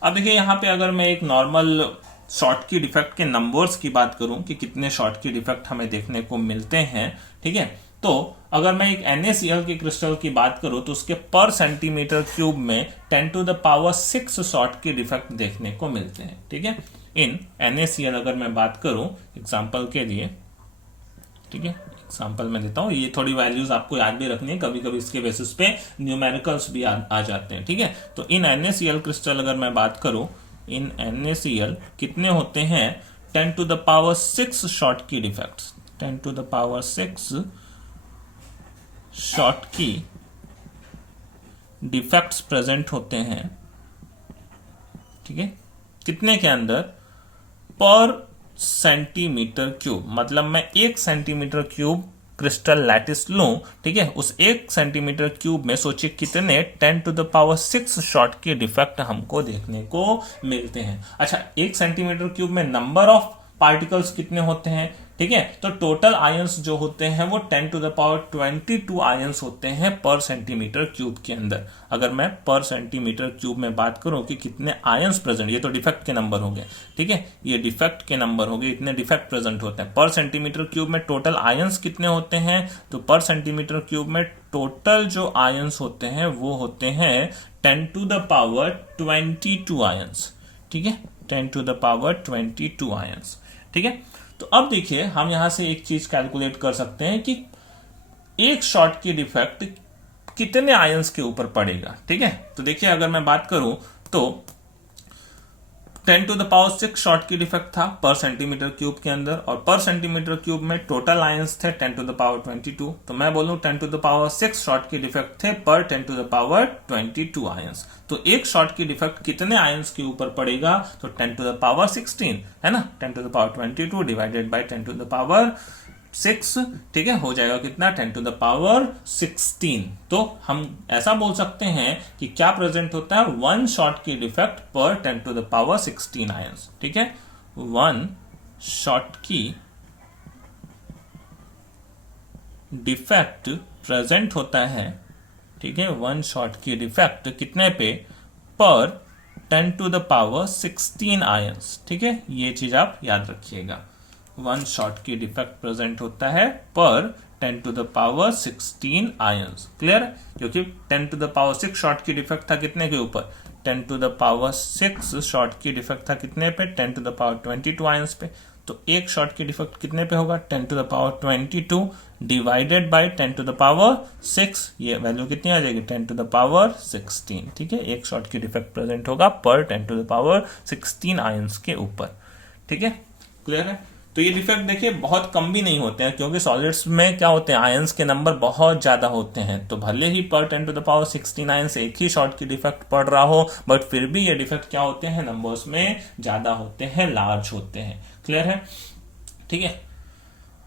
अब देखिए यहाँ पे अगर मैं एक नॉर्मल शॉर्ट की डिफेक्ट के नंबर्स की बात करूं कि कितने शॉर्ट की डिफेक्ट हमें देखने को मिलते हैं, ठीक है, तो अगर मैं एक NaCl के क्रिस्टल की बात करूं तो उसके पर सेंटीमीटर क्यूब में 10⁶ शॉर्ट की डिफेक्ट देखने को मिलते हैं। ठीक है, इन NaCl अगर मैं बात करूं एग्जांपल के लिए, ठीक है, एग्जांपल मैं देता हूं, ये थोड़ी वैल्यूज आपको याद भी रखनी है, कभी कभी इसके बेसिस पे न्यूमेरिकल्स भी आ जाते हैं। ठीक है, तो इन NaCl क्रिस्टल अगर मैं बात करूं, इन NaCl कितने होते हैं, 10⁶ शॉर्ट की डिफेक्ट्स, 10⁶ शॉर्ट की डिफेक्ट्स प्रेजेंट होते हैं। ठीक है, कितने के अंदर, पर सेंटीमीटर क्यूब, मतलब मैं 1 सेंटीमीटर क्यूब क्रिस्टल लैटिस लूं, ठीक है, उस 1 सेंटीमीटर क्यूब में सोचिए कितने 10⁶ शॉर्ट के डिफेक्ट हमको देखने को मिलते हैं। अच्छा, 1 सेंटीमीटर क्यूब में नंबर ऑफ पार्टिकल्स कितने होते हैं, ठीक है, तो टोटल आयंस जो होते हैं वो 10⁻22 आयंस होते हैं पर सेंटीमीटर क्यूब के अंदर। अगर मैं पर सेंटीमीटर क्यूब में बात करूं कि कितने आयंस प्रेजेंट, ये तो डिफेक्ट के नंबर हो गए, ठीक है, ये डिफेक्ट के नंबर हो गए, इतने डिफेक्ट प्रेजेंट होते हैं पर सेंटीमीटर क्यूब में, टोटल आयंस कितने होते हैं, तो पर सेंटीमीटर क्यूब में टोटल जो आयंस होते हैं वो होते हैं 10⁻22 आयंस। ठीक है, 10⁻22 आयंस। ठीक है, तो अब देखिए हम यहां से एक चीज कैलकुलेट कर सकते हैं कि एक शॉर्ट की डिफेक्ट कितने आयंस के ऊपर पड़ेगा। ठीक है, तो देखिए अगर मैं बात करूं तो 10 to the power 6 Schottky defect था पर सेंटीमीटर क्यूब के अंदर, और पर सेंटीमीटर क्यूब में टोटल आयंस थे 10 टू द पावर 22। तो मैं बोलूं 10 to the power 6 Schottky defect थे पर 10 टू द पावर 22 आयंस। तो एक शॉर्ट की डिफेक्ट कितने आयंस के ऊपर पड़ेगा, तो 10 टू द पावर 16 है ना, 10 to the power 22 divided by 10 to the power 6, ठीक है, हो जाएगा कितना, 10 टू द पावर 16। तो हम ऐसा बोल सकते हैं कि क्या प्रेजेंट होता है, 1 शॉर्ट की डिफेक्ट पर 10 टू द पावर 16 आयंस। ठीक है, 1 शॉर्ट की डिफेक्ट प्रेजेंट होता है, ठीक है, 1 शॉर्ट की डिफेक्ट कितने पे, पर 10 टू द पावर 16 आयंस। ठीक है, ये चीज आप याद रखिएगा, 1 शॉर्ट की डिफेक्ट प्रेजेंट होता है पर 10 to the power 16 ions. Clear है, क्योंकि 10 to the power 6 Schottky defect था कितने के ऊपर, 10 to the power 6 Schottky defect था कितने पे, 10 टू द पावर 22 आयंस पे। तो एक शॉर्ट की डिफेक्ट कितने पे होगा, 10 to the power 22 divided by 10 to the power 6, ये वैल्यू कितनी आ जाएगी, 10 टू द पावर 16। ठीक है, एक शॉर्ट की डिफेक्ट प्रेजेंट होगा पर 10 टू द पावर 16 आयंस के ऊपर। ठीक है, क्लियर है। तो ये डिफेक्ट देखिए बहुत कम भी नहीं होते हैं, क्योंकि सॉलिड्स में क्या होते हैं, आयंस के नंबर बहुत ज्यादा होते हैं। तो भले ही पर 10 टू द पावर 16 आयंस एक ही शॉर्ट की डिफेक्ट पड़ रहा हो, बट फिर भी ये डिफेक्ट क्या होते हैं, नंबर्स में ज्यादा होते हैं, लार्ज होते हैं। क्लियर है, ठीक है।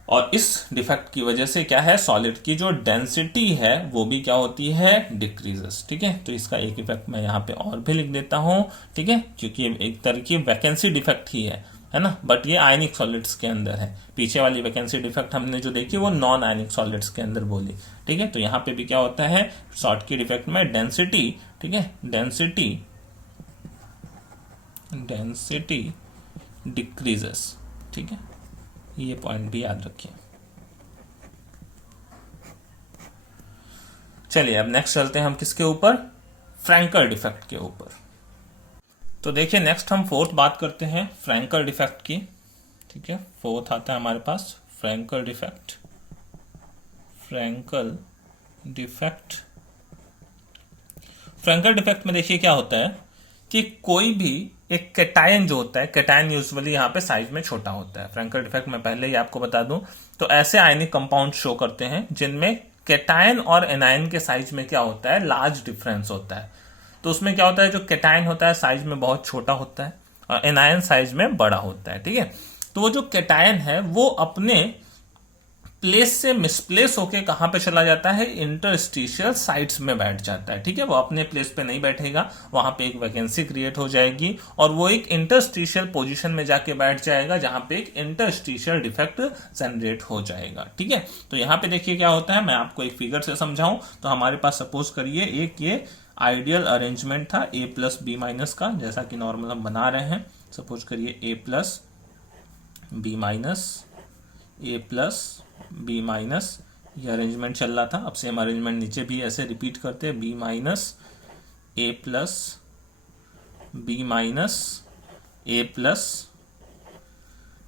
और इस डिफेक्ट की वजह से क्या है, सॉलिड की जो डेंसिटी है वो भी क्या होती है, डिक्रीजेस। ठीक है, तो इसका एक इफेक्ट मैं यहाँ पे और भी लिख देता हूं, ठीक है, क्योंकि एक तरह की वैकेंसी डिफेक्ट ही है ना, बट ये आयनिक सॉलिड्स के अंदर है। पीछे वाली वैकेंसी डिफेक्ट हमने जो देखी वो नॉन आयनिक सॉलिड्स के अंदर बोली। ठीक है, तो यहां पे भी क्या होता है, शॉर्ट की डिफेक्ट में डेंसिटी, ठीक है, डेंसिटी डिक्रीजेस। ठीक है, ये पॉइंट भी याद रखिए। चलिए अब नेक्स्ट चलते हैं हम किसके ऊपर, फ्रैंकल डिफेक्ट के ऊपर। तो देखिए नेक्स्ट हम फोर्थ बात करते हैं फ्रैंकल डिफेक्ट की। ठीक है, फोर्थ आता है हमारे पास फ्रैंकल डिफेक्ट। फ्रैंकल डिफेक्ट में देखिए क्या होता है कि कोई भी एक कैटायन जो होता है, कैटायन यूजुअली यहाँ पे साइज में छोटा होता है। फ्रैंकल डिफेक्ट में पहले ही आपको बता दूं तो ऐसे आयनिक कंपाउंड शो करते हैं जिनमें कैटायन और एनायन के साइज में क्या होता है, लार्ज डिफरेंस होता है। तो उसमें क्या होता है, जो कैटायन होता है साइज में बहुत छोटा होता है और एनायन साइज में बड़ा होता है। ठीक है, तो वो जो कैटायन है वो अपने प्लेस से मिसप्लेस होके कहां पे चला जाता है, इंटरस्टिशियल साइट्स में बैठ जाता है। ठीक है, वो अपने प्लेस पे नहीं बैठेगा, वहां पे एक वैकेंसी क्रिएट हो जाएगी और वो एक इंटरस्टिशियल पोजीशन में जाके बैठ जाएगा जहां पे एक इंटरस्टिशियल डिफेक्ट जनरेट हो जाएगा। ठीक है, तो यहां पे देखिए क्या होता है, मैं आपको एक फिगर से समझाऊं तो हमारे पास सपोज करिए एक ये आइडियल अरेंजमेंट था a प्लस बी माइनस का, जैसा कि नॉर्मल हम बना रहे हैं। सपोज करिए a plus B minus, a plus B minus, ये अरेंजमेंट चल रहा था। अब सेम अरेंजमेंट नीचे भी ऐसे रिपीट करते हैं, बी माइनस ए प्लस बी माइनस ए प्लस,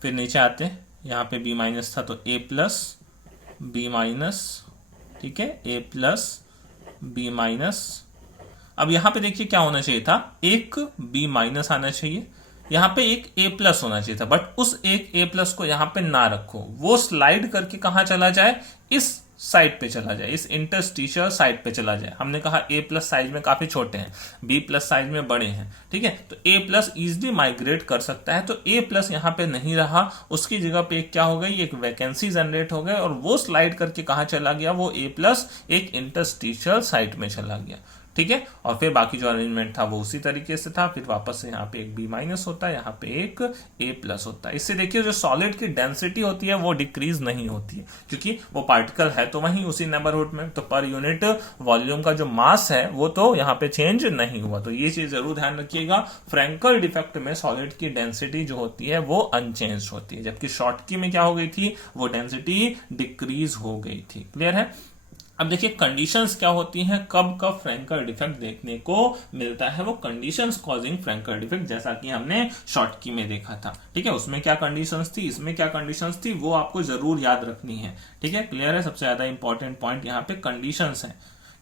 फिर नीचे आते हैं, यहाँ पे बी माइनस था तो ए प्लस बी माइनस, ठीक है, ए प्लस बी माइनस। अब यहां पे देखिए क्या होना चाहिए था, एक बी माइनस आना चाहिए, यहां पे एक ए प्लस होना चाहिए था, बट उस एक ए प्लस को यहां पे ना रखो, वो स्लाइड करके कहां चला जाए, इस साइड पे चला जाए, इस इंटरस्टिशियल साइड पे चला जाए। हमने कहा ए प्लस साइज में काफी छोटे हैं, बी प्लस साइज में बड़े हैं। ठीक है, तो ए प्लस इजिली माइग्रेट कर सकता है, तो ए प्लस यहां पे नहीं रहा, उसकी जगह पे क्या हो गई, एक वैकेंसी जनरेट हो गई और वो स्लाइड करके कहां चला गया, वो ए प्लस एक इंटरस्टिशियल साइड में चला गया। ठीक है, और फिर बाकी जो अरेंजमेंट था वो उसी तरीके से था, फिर वापस से यहाँ पे एक बी माइनस होता है, यहाँ पे एक ए प्लस होता है। इससे देखिए जो सॉलिड की डेंसिटी होती है वो डिक्रीज नहीं होती है, क्योंकि वो पार्टिकल है तो वहीं उसी नेबरहुड में, तो पर यूनिट वॉल्यूम का जो मास है वो तो यहाँ पे चेंज नहीं हुआ। तो ये चीज जरूर ध्यान रखिएगा, फ्रैंकल डिफेक्ट में सॉलिड की डेंसिटी जो होती है वो अनचेंज होती है, जबकि शॉर्टकी में क्या हो गई थी, वो डेंसिटी डिक्रीज हो गई थी। क्लियर है। अब देखिए कंडीशंस क्या होती हैं, कब कब फ्रैंकल डिफेक्ट देखने को मिलता है, वो कंडीशंस कॉजिंग फ्रैंकल डिफेक्ट, जैसा कि हमने शॉर्टकी में देखा था। ठीक है, उसमें क्या कंडीशंस थी, इसमें क्या कंडीशंस थी, वो आपको जरूर याद रखनी है। ठीक है, क्लियर है। सबसे ज्यादा इंपॉर्टेंट पॉइंट यहाँ पे कंडीशंस है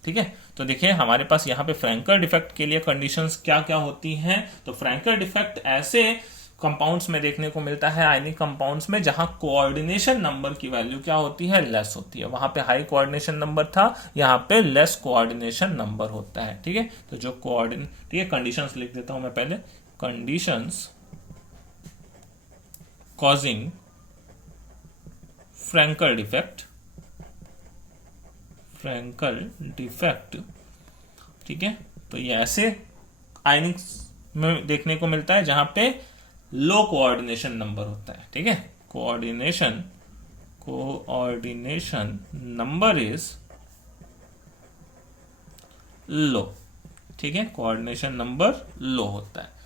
ठीक है। तो देखिए हमारे पास यहाँ पे फ्रैंकल डिफेक्ट के लिए कंडीशंस क्या क्या होती हैं। तो फ्रैंकल डिफेक्ट ऐसे कंपाउंड्स में देखने को मिलता है, आयनिक कंपाउंड्स में, जहां कोऑर्डिनेशन नंबर की वैल्यू क्या होती है, लेस होती है। वहां पे हाई कोऑर्डिनेशन नंबर था, यहाँ पे लेस कोऑर्डिनेशन नंबर होता है। ठीक है, तो जो ठीक है, कंडीशंस लिख देता हूं मैं पहले। कंडीशंस कॉजिंग फ्रैंकल डिफेक्ट, ठीक है। तो ये ऐसे आयनिक में देखने को मिलता है जहां पे लो कोऑर्डिनेशन नंबर होता है। ठीक है, कोऑर्डिनेशन नंबर इज लो। ठीक है, कोऑर्डिनेशन नंबर लो होता है।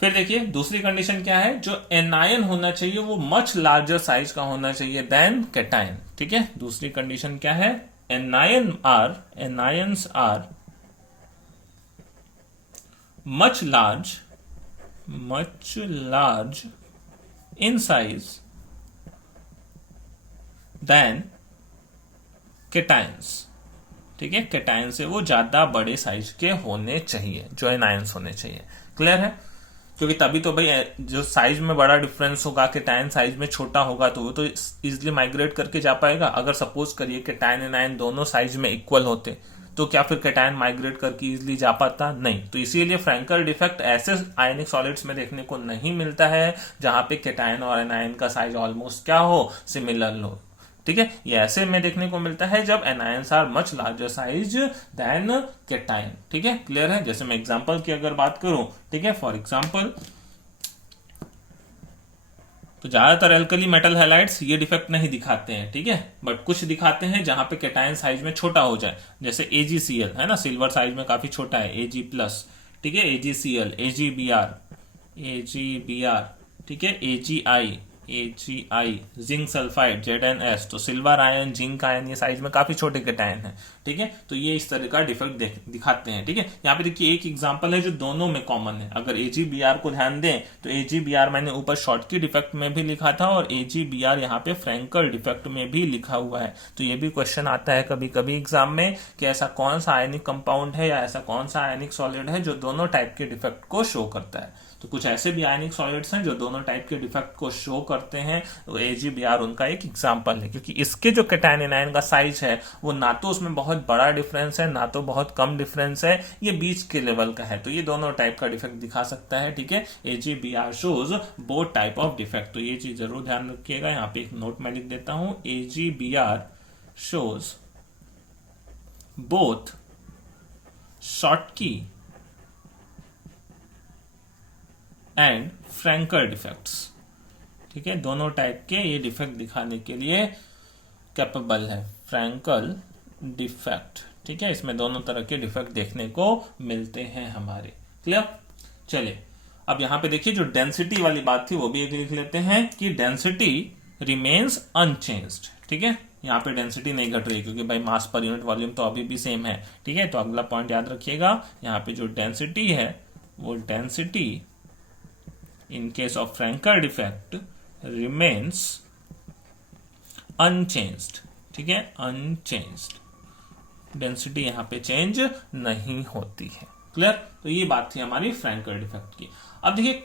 फिर देखिए दूसरी कंडीशन क्या है, जो एनायन होना चाहिए वो मच लार्जर साइज का होना चाहिए देन कैटायन। ठीक है, दूसरी कंडीशन क्या है, anions are much large in size than cations। ठीक है, कैटायन से वो ज्यादा बड़े साइज के होने चाहिए, जो एनायंस होने चाहिए। क्लियर है, क्योंकि तभी तो भाई जो साइज में बड़ा डिफरेंस होगा, कैटायन साइज में छोटा होगा, तो वो तो इजिली माइग्रेट करके जा पाएगा। अगर सपोज करिए कैटायन एनायन दोनों साइज में इक्वल होते, तो क्या फिर कैटायन माइग्रेट करके इजिली जा पाता? नहीं। तो इसीलिए फ्रैंकल डिफेक्ट ऐसे आयनिक सॉलिड्स में देखने को नहीं मिलता है जहां पे कैटायन और एनायन का साइज ऑलमोस्ट क्या हो, सिमिलर हो। ठीक है, ये ऐसे में देखने को मिलता है जब anions are much larger size than cation. ठीक है, क्लियर है। जैसे मैं एग्जांपल की अगर बात करूं, ठीक है, फॉर एग्जांपल, तो ज्यादातर एल्कली मेटल हैलाइड्स ये डिफेक्ट नहीं दिखाते हैं। ठीक है, बट कुछ दिखाते हैं जहां पे कैटायन साइज में छोटा हो जाए, जैसे AgCl है ना, सिल्वर साइज में काफी छोटा है, Ag+। ठीक है, AgCl, AgBr, ठीक है, AgI, जिंक सल्फाइड, ZnS। तो सिल्वर आयन, जिंक आयन, ये साइज में काफी छोटे कैटायन है। ठीक है, तो ये इस तरह का डिफेक्ट दिखाते हैं। ठीक है, यहाँ पे देखिए एक एग्जांपल है जो दोनों में कॉमन है। अगर AgBr को ध्यान दें तो AgBr मैंने ऊपर शॉर्ट की डिफेक्ट में भी लिखा था और AgBr यहाँ पे फ्रैंकल डिफेक्ट में भी लिखा हुआ है। तो ये भी क्वेश्चन आता है कभी कभी एग्जाम में कि ऐसा कौन सा आयनिक कंपाउंड है या ऐसा कौन सा आयनिक सॉलिड है जो दोनों टाइप के डिफेक्ट को शो करता है। तो कुछ ऐसे भी आयनिक सॉलिड्स हैं जो दोनों टाइप के डिफेक्ट को शो करते हैं, तो AgBr उनका एक एग्जांपल है, क्योंकि इसके जो कैटायन एनायन का साइज है वो ना तो उसमें बहुत बड़ा डिफरेंस है ना तो बहुत कम डिफरेंस है, ये बीच के लेवल का है। तो ये दोनों टाइप का डिफेक्ट दिखा सकता है। ठीक है, AgBr shows both type of defect. तो ये चीज जरूर ध्यान रखिएगा, यहाँ पे एक नोट मैं लिख देता हूं, AgBr shows both Schottky and Frenkel defects. ठीक है, दोनों टाइप के ये डिफेक्ट दिखाने के लिए कैपेबल है, फ्रैंकल डिफेक्ट। ठीक है, इसमें दोनों तरह के डिफेक्ट देखने को मिलते हैं हमारे। क्लियर? चलिए अब यहां पे देखिए जो डेंसिटी वाली बात थी वो भी एक लिख लेते हैं कि डेंसिटी रिमेन्स अनचेंज्ड। ठीक है, यहाँ पे डेंसिटी नहीं घट रही क्योंकि भाई मास पर यूनिट वॉल्यूम तो अभी भी सेम है। ठीक है, तो अगला पॉइंट याद रखिएगा, यहाँ पे जो डेंसिटी है वो density in case of Frankel defect remains unchanged। ठीक है, unchanged, डेंसिटी यहां पे चेंज नहीं होती है। क्लियर? तो ये बात थी हमारी फ्रैंकल डिफेक्ट की। अब देखिए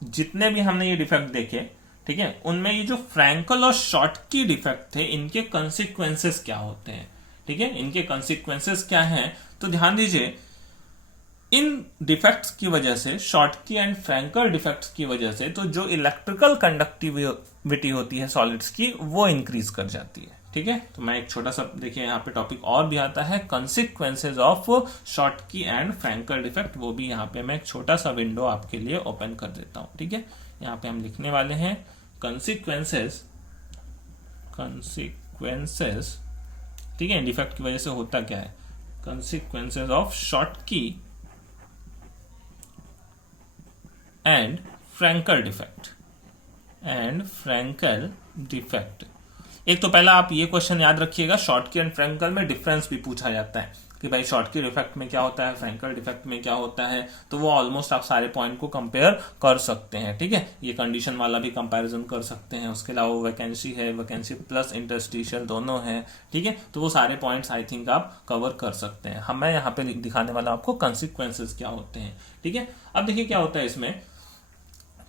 जितने भी हमने ये डिफेक्ट देखे, ठीक है, उनमें ये जो फ्रैंकल और शॉर्टकी डिफेक्ट थे इनके कंसिक्वेंसेस क्या होते हैं। ठीक है, इनके कंसिक्वेंसेस क्या हैं, तो ध्यान दीजिए, इन डिफेक्ट्स की वजह से, शॉर्टकी एंड फ्रैंकल डिफेक्ट्स की वजह से, तो जो इलेक्ट्रिकल कंडक्टिविटी होती है सॉलिड्स की वो इंक्रीज कर जाती है। ठीक है, तो मैं एक छोटा सा, देखिए यहाँ पे टॉपिक और भी आता है, consequences of Schottky and Frenkel defect, वो भी यहाँ पे मैं एक छोटा सा विंडो आपके लिए ओपन कर देता हूं। ठीक है, यहाँ पे हम लिखने वाले हैं कंसिक्वेंसेज। ठीक है, डिफेक्ट की वजह से होता क्या है, consequences of Schottky and Frenkel defect. एक तो पहला आप ये क्वेश्चन याद रखिएगा, शॉर्टकी एंड फ्रैंकल में डिफरेंस भी पूछा जाता है। कि भाई शॉर्टकी डिफेक्ट में क्या होता है, फ्रैंकल डिफेक्ट में क्या होता है, तो वो ऑलमोस्ट आप सारे पॉइंट को कंपेयर कर सकते हैं। ठीक है, ये कंडीशन वाला भी कंपैरिजन कर सकते हैं। उसके अलावा वैकेंसी है, वैकेंसी प्लस इंटरस्टिशियल दोनों है। ठीक है, तो वो सारे पॉइंट्स आई थिंक आप कवर कर सकते हैं। हम मैं यहाँ पे दिखाने वाला आपको कंसिक्वेंसेस क्या होते हैं। ठीक है, अब देखिए क्या होता है इसमें।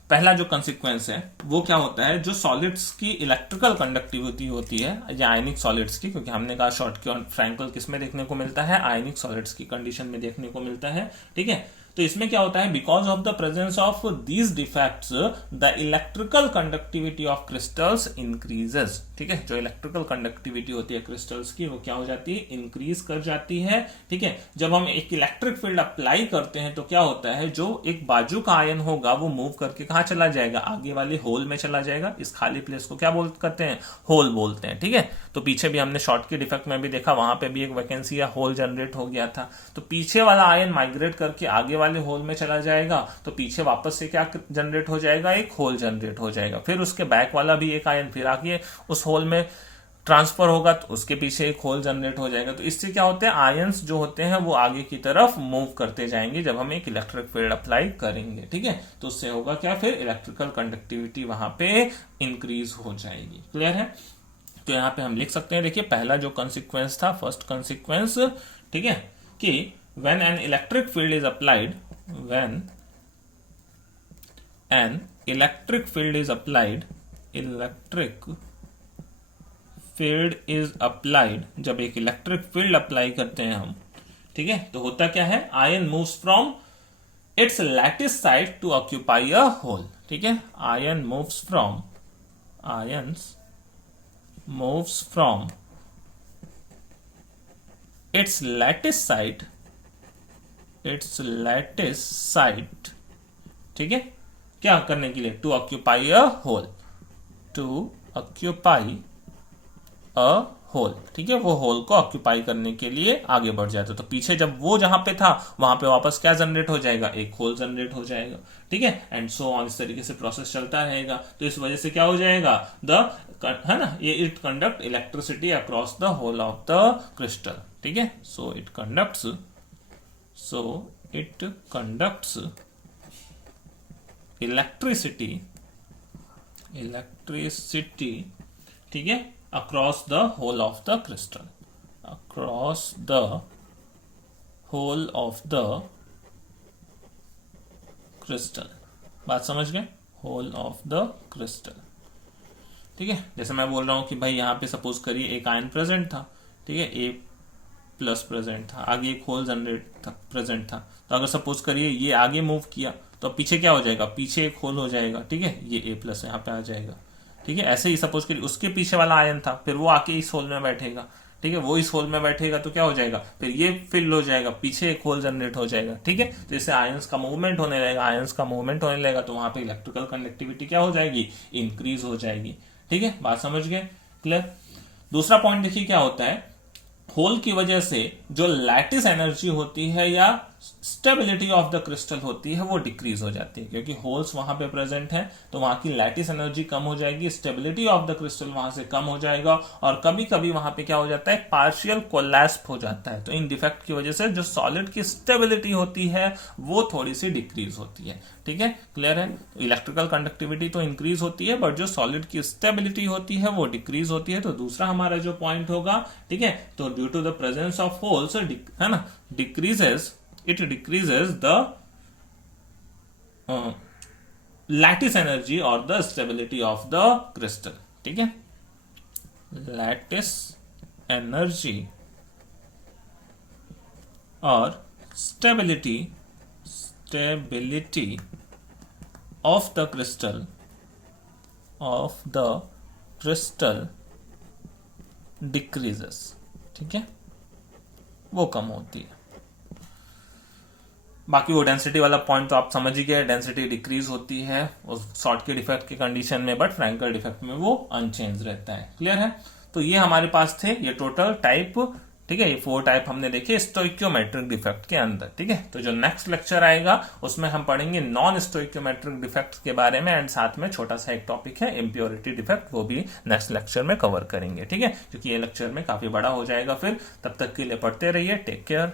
पहला जो कंसिक्वेंस है वो क्या होता है, जो सॉलिड्स की इलेक्ट्रिकल कंडक्टिविटी होती है या आयनिक सॉलिड्स की, क्योंकि हमने कहा शॉर्टकी और फ्रैंकल किस में देखने को मिलता है, आयनिक सॉलिड्स की कंडीशन में देखने को मिलता है। ठीक है, तो इसमें क्या होता है, because of the presence of these defects the electrical conductivity of crystals increases. ठीक है, जो इलेक्ट्रिकल कंडक्टिविटी होती है क्रिस्टल्स की वो क्या हो जाती है, इंक्रीज कर जाती है। ठीक है, जब हम एक इलेक्ट्रिक फील्ड अप्लाई करते हैं तो क्या होता है, जो एक बाजू का आयन होगा वो मूव करके कहां चला जाएगा, आगे वाले होल में चला जाएगा। इस खाली प्लेस को क्या करते हैं, होल बोलते हैं। ठीक है, तो पीछे भी हमने शॉर्टकी डिफेक्ट में भी देखा, वहां पे भी एक वैकेंसी या होल जनरेट हो गया था। तो पीछे वाला आयन माइग्रेट करके आगे वाले होल में चला जाएगा, तो पीछे वापस से क्या जनरेट हो जाएगा, एक होल जनरेट हो जाएगा। फिर उसके बैक वाला भी एक आयन फिर आगे उस होल में ट्रांसफर होगा, तो उसके पीछे एक होल जनरेट हो जाएगा। तो इससे क्या होते हैं, आयंस जो होते हैं वो आगे की तरफ मूव करते जाएंगे जब हम एक इलेक्ट्रिक फील्ड अप्लाई करेंगे। ठीक है, तो उससे होगा क्या, फिर इलेक्ट्रिकल कंडक्टिविटी वहां पे इंक्रीज हो जाएगी। क्लियर है, तो यहां पे हम लिख सकते हैं, देखिए पहला जो कंसिक्वेंस था, फर्स्ट कंसिक्वेंस, ठीक है, कि when an electric field is applied, when an electric field is applied, electric field is applied, जब एक इलेक्ट्रिक फील्ड अप्लाई करते हैं हम, ठीक है, तो होता क्या है, ion moves from its lattice side to occupy a hole. ठीक है, ion moves from, ions moves from its lattice side, its lattice side, ठीक है, क्या करने के लिए, to occupy a hole, to occupy a hole. ठीक है, वो होल को ऑक्यूपाई करने के लिए आगे बढ़ जाता है। तो पीछे जब वो जहां पे था वहां पे वापस क्या जनरेट हो जाएगा, एक होल जनरेट हो जाएगा। ठीक है, एंड सो ऑन, इस तरीके से प्रोसेस चलता रहेगा। तो इस वजह से क्या हो जाएगा, है ना, ये it conduct electricity across the whole of the crystal. ठीक है, so it conducts, so it conducts electricity, ठीक है, across the whole of the crystal, across the whole of the crystal। बात समझ गए, whole of the crystal। ठीक है, जैसे मैं बोल रहा हूं कि भाई यहां पे सपोज करिए एक आयन प्रेजेंट था, ठीक है, ए प्लस प्रेजेंट था, आगे एक होल जनरेट था, प्रेजेंट था। तो अगर सपोज करिए ये आगे मूव किया तो पीछे क्या हो जाएगा, पीछे एक होल हो जाएगा। ठीक है, ये ए प्लस यहाँ पे आ जाएगा। ठीक है, ऐसे ही सपोज करिए उसके पीछे वाला आयन था, फिर वो आके इस होल में बैठेगा। ठीक है, वो इस होल में बैठेगा तो क्या हो जाएगा, फिर ये फिल हो जाएगा, पीछे एक होल जनरेट हो जाएगा। ठीक है, तो इससे आयंस का मूवमेंट होने लगेगा, आयंस का मूवमेंट होने लगेगा तो वहां पे इलेक्ट्रिकल कंडक्टिविटी क्या हो जाएगी, इंक्रीज हो जाएगी। ठीक है, बात समझ गए, क्लियर। दूसरा पॉइंट देखिए क्या होता है, होल की वजह से जो लैटिस एनर्जी होती है या स्टेबिलिटी ऑफ द क्रिस्टल होती है वो डिक्रीज हो जाती है, क्योंकि होल्स वहां पे प्रेजेंट है तो वहां की लैटिस एनर्जी कम हो जाएगी, स्टेबिलिटी ऑफ द क्रिस्टल वहां से कम हो जाएगा, और कभी कभी वहां पे क्या हो जाता है, पार्शियल कोलैप्स हो जाता है। तो इन डिफेक्ट की वजह से जो सॉलिड की स्टेबिलिटी होती है वो थोड़ी सी डिक्रीज होती है। ठीक है, क्लियर है, इलेक्ट्रिकल कंडक्टिविटी तो इंक्रीज होती है बट जो सॉलिड की स्टेबिलिटी होती है वो डिक्रीज होती है। तो दूसरा हमारा जो पॉइंट होगा, ठीक है, तो due to the presence of holes, है ना, decreases, it decreases the lattice energy or the stability of the crystal। ठीक है, lattice energy और stability of the crystal decreases। ठीक है, वो कम होती है। बाकी वो डेंसिटी वाला पॉइंट तो आप समझ ही गए, डेंसिटी डिक्रीज होती है उस शॉर्टकी डिफेक्ट के कंडीशन में, बट फ्रैंकल डिफेक्ट में वो अनचेंज रहता है। क्लियर है, तो ये हमारे पास थे ये टोटल टाइप ठीक है, ये 4 टाइप हमने देखे स्टोइक्योमेट्रिक डिफेक्ट के अंदर। ठीक है, तो जो नेक्स्ट लेक्चर आएगा उसमें हम पढ़ेंगे नॉन स्टोइक्योमेट्रिक डिफेक्ट के बारे में, एंड साथ में छोटा सा एक टॉपिक है इम्प्योरिटी डिफेक्ट, वो भी नेक्स्ट लेक्चर में कवर करेंगे। ठीक है, क्योंकि ये लेक्चर में काफी बड़ा हो जाएगा फिर। तब तक के लिए पढ़ते रहिए, टेक केयर।